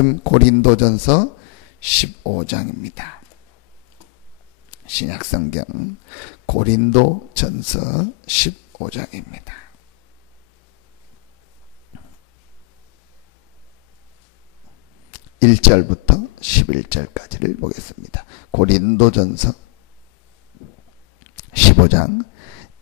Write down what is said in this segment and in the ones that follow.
말씀 고린도전서 15장입니다. 신약성경 고린도전서 15장입니다. 1절부터 11절까지를 보겠습니다. 고린도전서 15장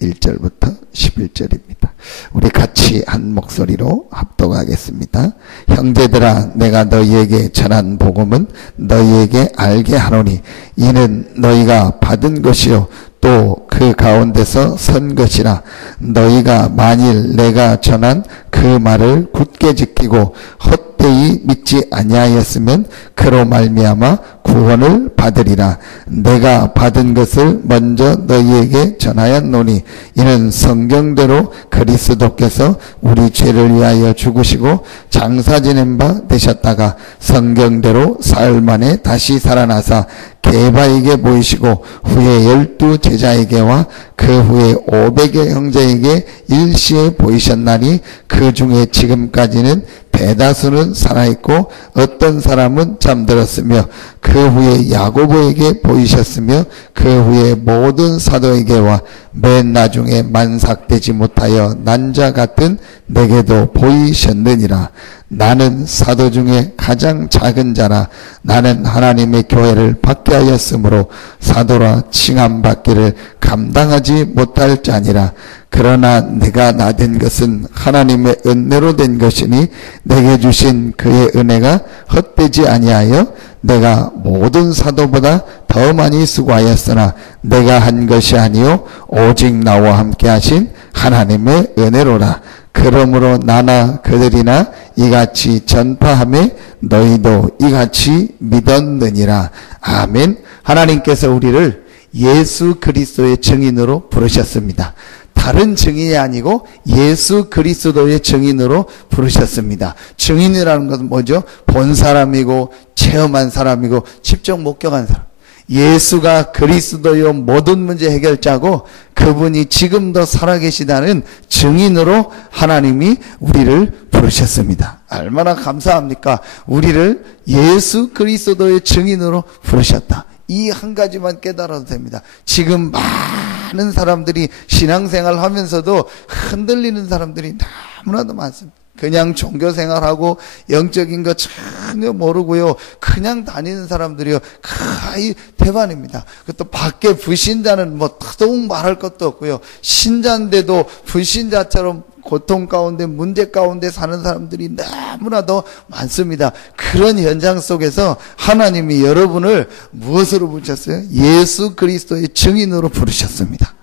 1절부터 11절입니다. 우리 같이 한 목소리로 합독하겠습니다. 형제들아, 내가 너희에게 전한 복음은 너희에게 알게 하노니 이는 너희가 받은 것이요 또 그 가운데서 선 것이라. 너희가 만일 내가 전한 그 말을 굳게 지키고 헛되이 믿지 아니하였으면 그로 말미암아 구원을 받으리라. 내가 받은 것을 먼저 너희에게 전하였노니 이는 성경대로 그리스도께서 우리 죄를 위하여 죽으시고 장사 지낸 바 되셨다가 성경대로 사흘 만에 다시 살아나사 게바에게 보이시고 후에 12 제자에게와 그 후에 500여 형제에게 일시에 보이셨나니 그 중에 지금까지는 대다수는 살아있고 어떤 사람은 잠들었으며 그 후에 야고보에게 보이셨으며 그 후에 모든 사도에게와 맨 나중에 만삭되지 못하여 난 자 같은 내게도 보이셨느니라. 나는 사도 중에 가장 작은 자라. 나는 하나님의 교회를 받게 하였으므로 사도라 칭함받기를 감당하지 못할 자니라. 그러나 내가 나된 것은 하나님의 은혜로 된 것이니 내게 주신 그의 은혜가 헛되지 아니하여 내가 모든 사도보다 더 많이 수고하였으나 내가 한 것이 아니요 오직 나와 함께 하신 하나님의 은혜로라. 그러므로 나나 그들이나 이같이 전파하며 너희도 이같이 믿었느니라. 아멘. 하나님께서 우리를 예수 그리스도의 증인으로 부르셨습니다. 다른 증인이 아니고 예수 그리스도의 증인으로 부르셨습니다. 증인이라는 것은 뭐죠? 본 사람이고 체험한 사람이고 직접 목격한 사람. 예수가 그리스도요 모든 문제 해결자고 그분이 지금도 살아계시다는 증인으로 하나님이 우리를 부르셨습니다. 얼마나 감사합니까? 우리를 예수 그리스도의 증인으로 부르셨다. 이 한 가지만 깨달아도 됩니다. 지금 많은 사람들이 신앙생활 하면서도 흔들리는 사람들이 너무나도 많습니다. 그냥 종교생활하고 영적인 거 전혀 모르고요. 그냥 다니는 사람들이요. 거의 대반입니다. 또 밖에 불신자는 뭐 더더욱 말할 것도 없고요. 신자인데도 불신자처럼 고통 가운데 문제 가운데 사는 사람들이 너무나도 많습니다. 그런 현장 속에서 하나님이 여러분을 무엇으로 부르셨어요? 예수 그리스도의 증인으로 부르셨습니다.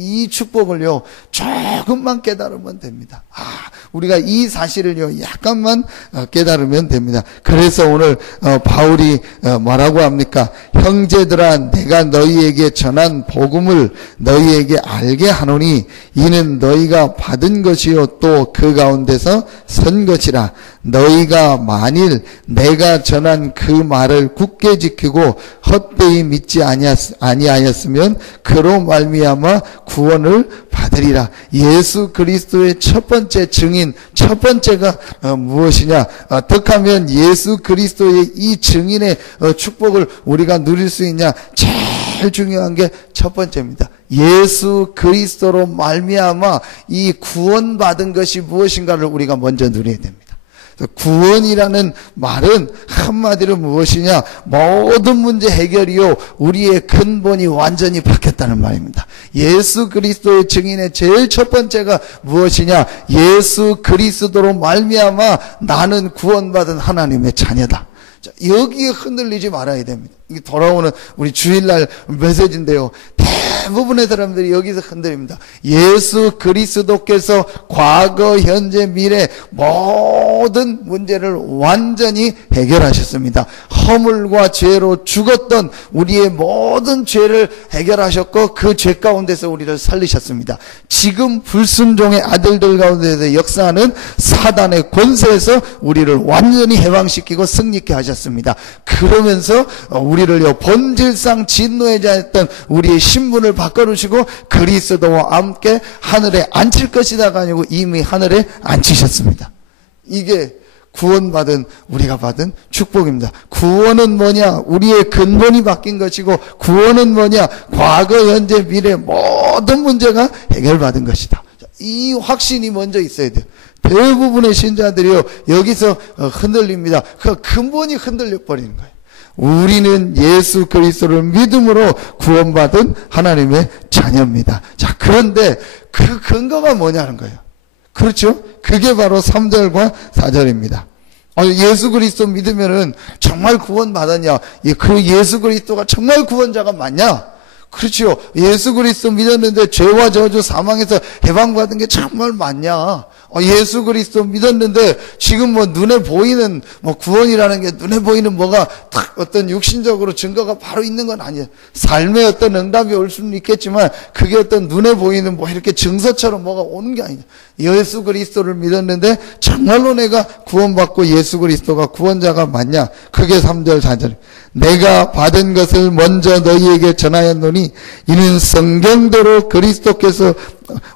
이 축복을요 조금만 깨달으면 됩니다. 우리가 이 사실을요 약간만 깨달으면 됩니다. 그래서 오늘 바울이 뭐라고 합니까? 형제들아, 내가 너희에게 전한 복음을 너희에게 알게 하노니 이는 너희가 받은 것이요 또 그 가운데서 선 것이라. 너희가 만일 내가 전한 그 말을 굳게 지키고 헛되이 믿지 아니하였으면 그로 말미암아 구원을 받으리라. 예수 그리스도의 첫 번째 증인, 첫 번째가 무엇이냐? 어떡하면 예수 그리스도의 이 증인의 축복을 우리가 누릴 수 있냐? 제일 중요한 게 첫 번째입니다. 예수 그리스도로 말미암아 이 구원받은 것이 무엇인가를 우리가 먼저 누려야 됩니다. 구원이라는 말은 한마디로 무엇이냐? 모든 문제 해결이요 우리의 근본이 완전히 바뀌었다는 말입니다. 예수 그리스도의 증인의 제일 첫 번째가 무엇이냐? 예수 그리스도로 말미암아 나는 구원받은 하나님의 자녀다. 자, 여기에 흔들리지 말아야 됩니다. 이게 돌아오는 우리 주일날 메시지인데요. 대부분의 사람들이 여기서 흔들립니다. 예수 그리스도께서 과거, 현재, 미래 모든 문제를 완전히 해결하셨습니다. 허물과 죄로 죽었던 우리의 모든 죄를 해결하셨고 그 죄 가운데서 우리를 살리셨습니다. 지금 불순종의 아들들 가운데서 역사하는 사단의 권세에서 우리를 완전히 해방시키고 승리케 하셨습니다. 그러면서 우리를요 본질상 진노의 자였던 우리의 신분을 바꿔주시고 그리스도와 함께 하늘에 앉힐 것이다가 아니고 이미 하늘에 앉히셨습니다. 이게 구원받은 우리가 받은 축복입니다. 구원은 뭐냐? 우리의 근본이 바뀐 것이고, 구원은 뭐냐? 과거, 현재, 미래 모든 문제가 해결받은 것이다. 이 확신이 먼저 있어야 돼요. 대부분의 신자들이요, 여기서 흔들립니다. 그 근본이 흔들려 버리는 거예요. 우리는 예수 그리스도를 믿음으로 구원받은 하나님의 자녀입니다. 자, 그런데 그 근거가 뭐냐는 거예요. 그렇죠? 그게 바로 3절과 4절입니다. 예수 그리스도 믿으면은 정말 구원받았냐? 그 예수 그리스도가 정말 구원자가 맞냐? 그렇죠. 예수 그리스도 믿었는데 죄와 저주 사망에서 해방받은 게 정말 맞냐? 예수 그리스도 믿었는데 지금 뭐 눈에 보이는 뭐 구원이라는 게 눈에 보이는 뭐가 딱 어떤 육신적으로 증거가 바로 있는 건 아니에요. 삶의 어떤 응답이 올 수는 있겠지만 그게 어떤 눈에 보이는 뭐 이렇게 증서처럼 뭐가 오는 게 아니에요. 예수 그리스도를 믿었는데 정말로 내가 구원받고 예수 그리스도가 구원자가 맞냐? 그게 3절 4절. 내가 받은 것을 먼저 너희에게 전하였노니 이는 성경대로 그리스도께서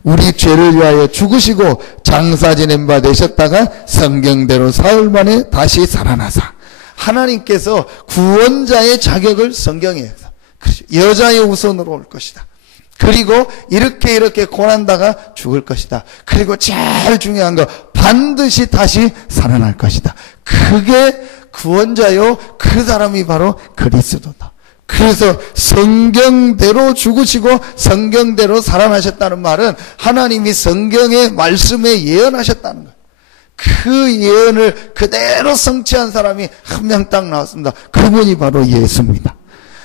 우리 죄를 위하여 죽으시고 장사 지낸 바 되셨다가 성경대로 사흘 만에 다시 살아나사. 하나님께서 구원자의 자격을 성경에 여자의 후손으로 올 것이다. 그리고 이렇게 고난다가 죽을 것이다. 그리고 제일 중요한 거 반드시 다시 살아날 것이다. 그게 구원자요, 그 사람이 바로 그리스도다. 그래서 성경대로 죽으시고 성경대로 살아나셨다는 말은 하나님이 성경의 말씀에 예언하셨다는 거예요. 그 예언을 그대로 성취한 사람이 한 명 딱 나왔습니다. 그분이 바로 예수입니다.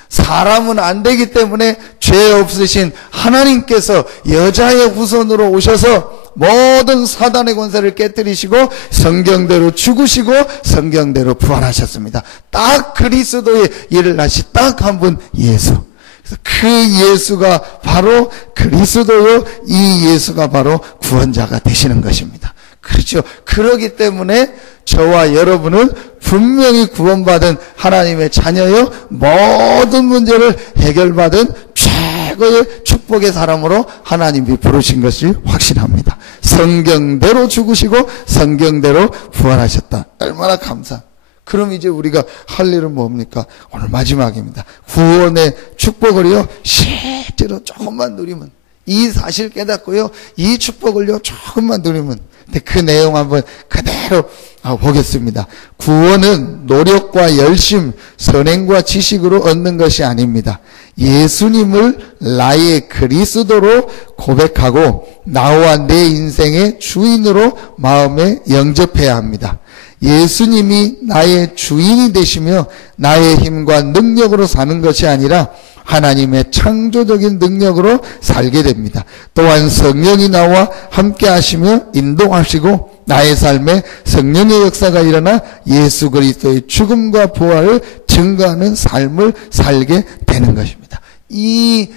사람은 안 되기 때문에 죄 없으신 하나님께서 여자의 후손으로 오셔서 모든 사단의 권세를 깨뜨리시고 성경대로 죽으시고 성경대로 부활하셨습니다. 딱 그리스도의 일을 하시 딱 한 분 예수. 그래서 그 예수가 바로 그리스도요, 이 예수가 바로 구원자가 되시는 것입니다. 그렇죠. 그러기 때문에 저와 여러분은 분명히 구원받은 하나님의 자녀요, 모든 문제를 해결받은 최고의 축복의 사람으로 하나님이 부르신 것이 확신합니다. 성경대로 죽으시고 성경대로 부활하셨다. 얼마나 감사. 그럼 이제 우리가 할 일은 뭡니까? 오늘 마지막입니다. 구원의 축복을요, 실제로 조금만 누리면, 이 사실 깨닫고요, 이 축복을요, 조금만 누리면, 근데 그 내용 한번 그대로 보겠습니다. 구원은 노력과 열심, 선행과 지식으로 얻는 것이 아닙니다. 예수님을 나의 그리스도로 고백하고 나와 내 인생의 주인으로 마음에 영접해야 합니다. 예수님이 나의 주인이 되시며 나의 힘과 능력으로 사는 것이 아니라 하나님의 창조적인 능력으로 살게 됩니다. 또한 성령이 나와 함께 하시며 인도하시고 나의 삶에 성령의 역사가 일어나 예수 그리스도의 죽음과 부활을 증거하는 삶을 살게 되는 것입니다. 이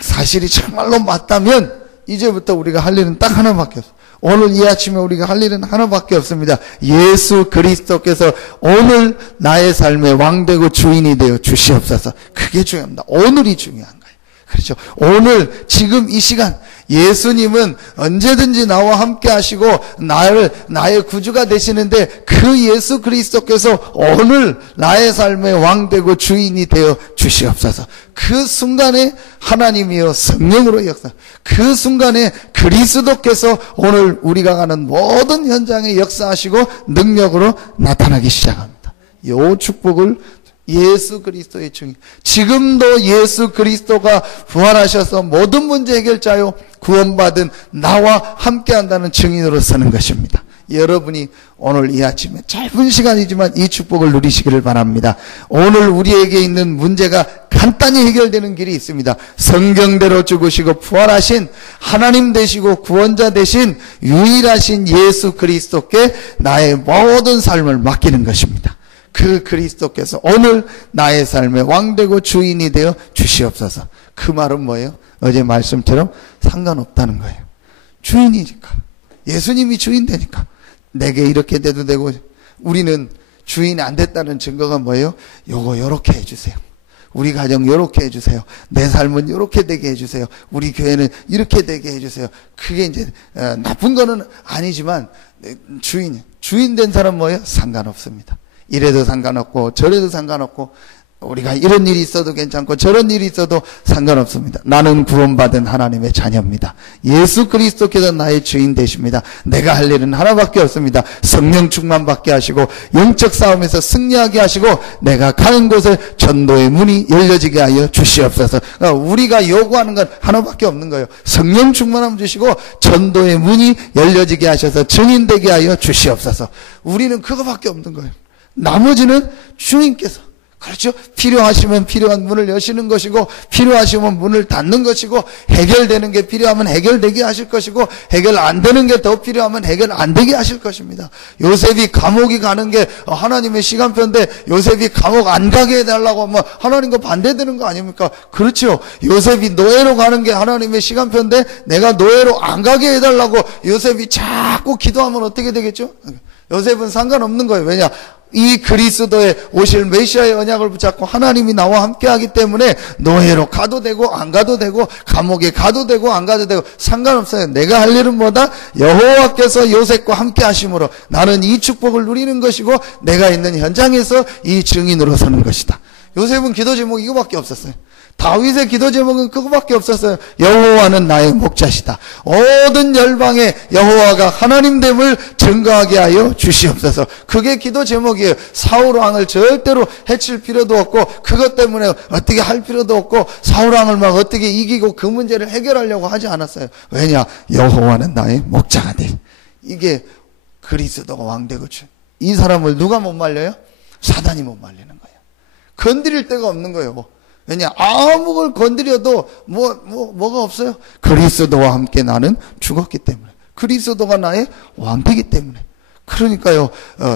사실이 정말로 맞다면 이제부터 우리가 할 일은 딱 하나밖에 없어요. 오늘 이 아침에 우리가 할 일은 하나밖에 없습니다. 예수 그리스도께서 오늘 나의 삶의 왕되고 주인이 되어 주시옵소서. 그게 중요합니다. 오늘이 중요한 거예요. 그렇죠. 오늘 지금 이 시간 예수님은 언제든지 나와 함께 하시고 나의 구주가 되시는데 그 예수 그리스도께서 오늘 나의 삶의 왕되고 주인이 되어 주시옵소서. 그 순간에 하나님이여 성령으로 역사, 그 순간에 그리스도께서 오늘 우리가 가는 모든 현장에 역사하시고 능력으로 나타나기 시작합니다. 이 축복을 예수 그리스도의 증인. 지금도 예수 그리스도가 부활하셔서 모든 문제 해결자요, 구원받은 나와 함께한다는 증인으로 서는 것입니다. 여러분이 오늘 이 아침에 짧은 시간이지만 이 축복을 누리시기를 바랍니다. 오늘 우리에게 있는 문제가 간단히 해결되는 길이 있습니다. 성경대로 죽으시고 부활하신 하나님 되시고 구원자 되신 유일하신 예수 그리스도께 나의 모든 삶을 맡기는 것입니다. 그 그리스도께서 오늘 나의 삶의 왕되고 주인이 되어 주시옵소서. 그 말은 뭐예요? 어제 말씀처럼 상관없다는 거예요. 주인이니까. 예수님이 주인 되니까. 내게 이렇게 돼도 되고, 우리는 주인이 안 됐다는 증거가 뭐예요? 요렇게 해주세요. 우리 가정 요렇게 해주세요. 내 삶은 요렇게 되게 해주세요. 우리 교회는 이렇게 되게 해주세요. 그게 이제 나쁜 거는 아니지만 주인이 주인 된 사람 뭐예요? 상관없습니다. 이래도 상관없고 저래도 상관없고 우리가 이런 일이 있어도 괜찮고 저런 일이 있어도 상관없습니다. 나는 구원받은 하나님의 자녀입니다. 예수 그리스도께서 나의 주인 되십니다. 내가 할 일은 하나밖에 없습니다. 성령 충만 받게 하시고 영적 싸움에서 승리하게 하시고 내가 가는 곳에 전도의 문이 열려지게 하여 주시옵소서. 그러니까 우리가 요구하는 건 하나밖에 없는 거예요. 성령 충만함 주시고 전도의 문이 열려지게 하셔서 증인되게 하여 주시옵소서. 우리는 그거밖에 없는 거예요. 나머지는 주인께서, 그렇죠? 필요하시면 필요한 문을 여시는 것이고 필요하시면 문을 닫는 것이고 해결되는 게 필요하면 해결되게 하실 것이고 해결 안 되는 게 더 필요하면 해결 안 되게 하실 것입니다. 요셉이 감옥에 가는 게 하나님의 시간표인데 요셉이 감옥 안 가게 해달라고 하면 하나님과 반대되는 거 아닙니까? 그렇죠? 요셉이 노예로 가는 게 하나님의 시간표인데 내가 노예로 안 가게 해달라고 요셉이 자꾸 기도하면 어떻게 되겠죠? 요셉은 상관없는 거예요. 왜냐? 이 그리스도의 오실 메시아의 언약을 붙잡고 하나님이 나와 함께하기 때문에 노예로 가도 되고 안 가도 되고 감옥에 가도 되고 안 가도 되고 상관없어요. 내가 할 일은 뭐다? 여호와께서 요셉과 함께 하심으로 나는 이 축복을 누리는 것이고 내가 있는 현장에서 이 증인으로 서는 것이다. 요셉은 기도 제목이 이거밖에 없었어요. 다윗의 기도 제목은 그거밖에 없었어요. 여호와는 나의 목자시다. 모든 열방에 여호와가 하나님됨을 증거하게 하여 주시옵소서. 그게 기도 제목이에요. 사울 왕을 절대로 해칠 필요도 없고 그것 때문에 어떻게 할 필요도 없고 사울 왕을 막 어떻게 이기고 그 문제를 해결하려고 하지 않았어요. 왜냐? 여호와는 나의 목자가 돼. 이게 그리스도가 왕되고 이 사람을 누가 못 말려요? 사단이 못 말리는 거예요. 건드릴 데가 없는 거예요. 왜냐? 아무 걸 건드려도 뭐가 없어요. 그리스도와 함께 나는 죽었기 때문에. 그리스도가 나의 왕이기 때문에. 그러니까요,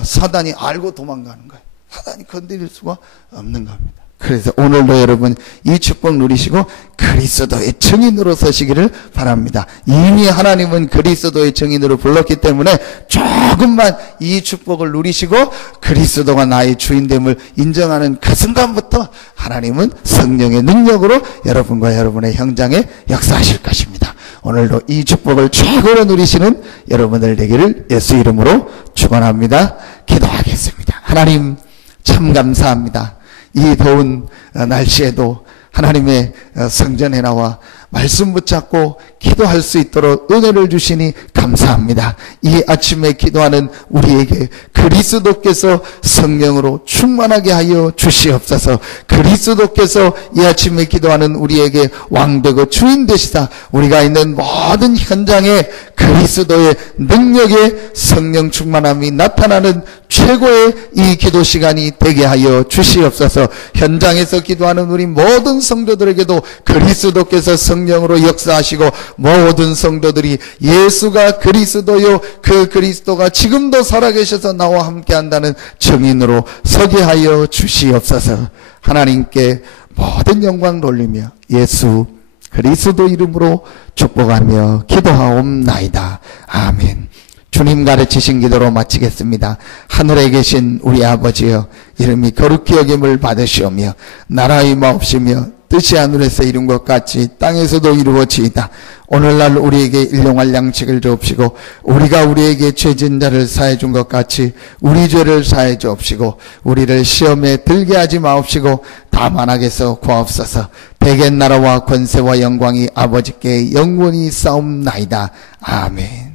사단이 알고 도망가는 거예요. 사단이 건드릴 수가 없는 겁니다. 그래서 오늘도 여러분 이 축복 누리시고 그리스도의 증인으로 서시기를 바랍니다. 이미 하나님은 그리스도의 증인으로 불렀기 때문에 조금만 이 축복을 누리시고 그리스도가 나의 주인됨을 인정하는 그 순간부터 하나님은 성령의 능력으로 여러분과 여러분의 현장에 역사하실 것입니다. 오늘도 이 축복을 최고로 누리시는 여러분들 되기를 예수 이름으로 축원합니다. 기도하겠습니다. 하나님 참 감사합니다. 이 더운 날씨에도 하나님의 성전에 나와 말씀 붙잡고 기도할 수 있도록 은혜를 주시니 감사합니다. 이 아침에 기도하는 우리에게 그리스도께서 성령으로 충만하게 하여 주시옵소서. 그리스도께서 이 아침에 기도하는 우리에게 왕되고 주인 되시사 우리가 있는 모든 현장에 그리스도의 능력의 성령 충만함이 나타나는 최고의 이 기도 시간이 되게 하여 주시옵소서. 현장에서 기도하는 우리 모든 성도들에게도 그리스도께서 성령으로 역사하시고 모든 성도들이 예수가 그리스도요 그 그리스도가 지금도 살아계셔서 나와 함께한다는 증인으로 서게 하여 주시옵소서. 하나님께 모든 영광 돌리며 예수 그리스도 이름으로 축복하며 기도하옵나이다. 아멘. 주님 가르치신 기도로 마치겠습니다. 하늘에 계신 우리 아버지여 이름이 거룩히 여김을 받으시오며 나라의 마옵시며 뜻이 하늘에서 이룬 것 같이 땅에서도 이루어지이다. 오늘날 우리에게 일용할 양식을 주옵시고 우리가 우리에게 죄진 자를 사해 준 것 같이 우리 죄를 사해 주옵시고 우리를 시험에 들게 하지 마옵시고 다만 악에서 구하옵소서. 대개 나라와 권세와 영광이 아버지께 영원히 싸움나이다. 아멘.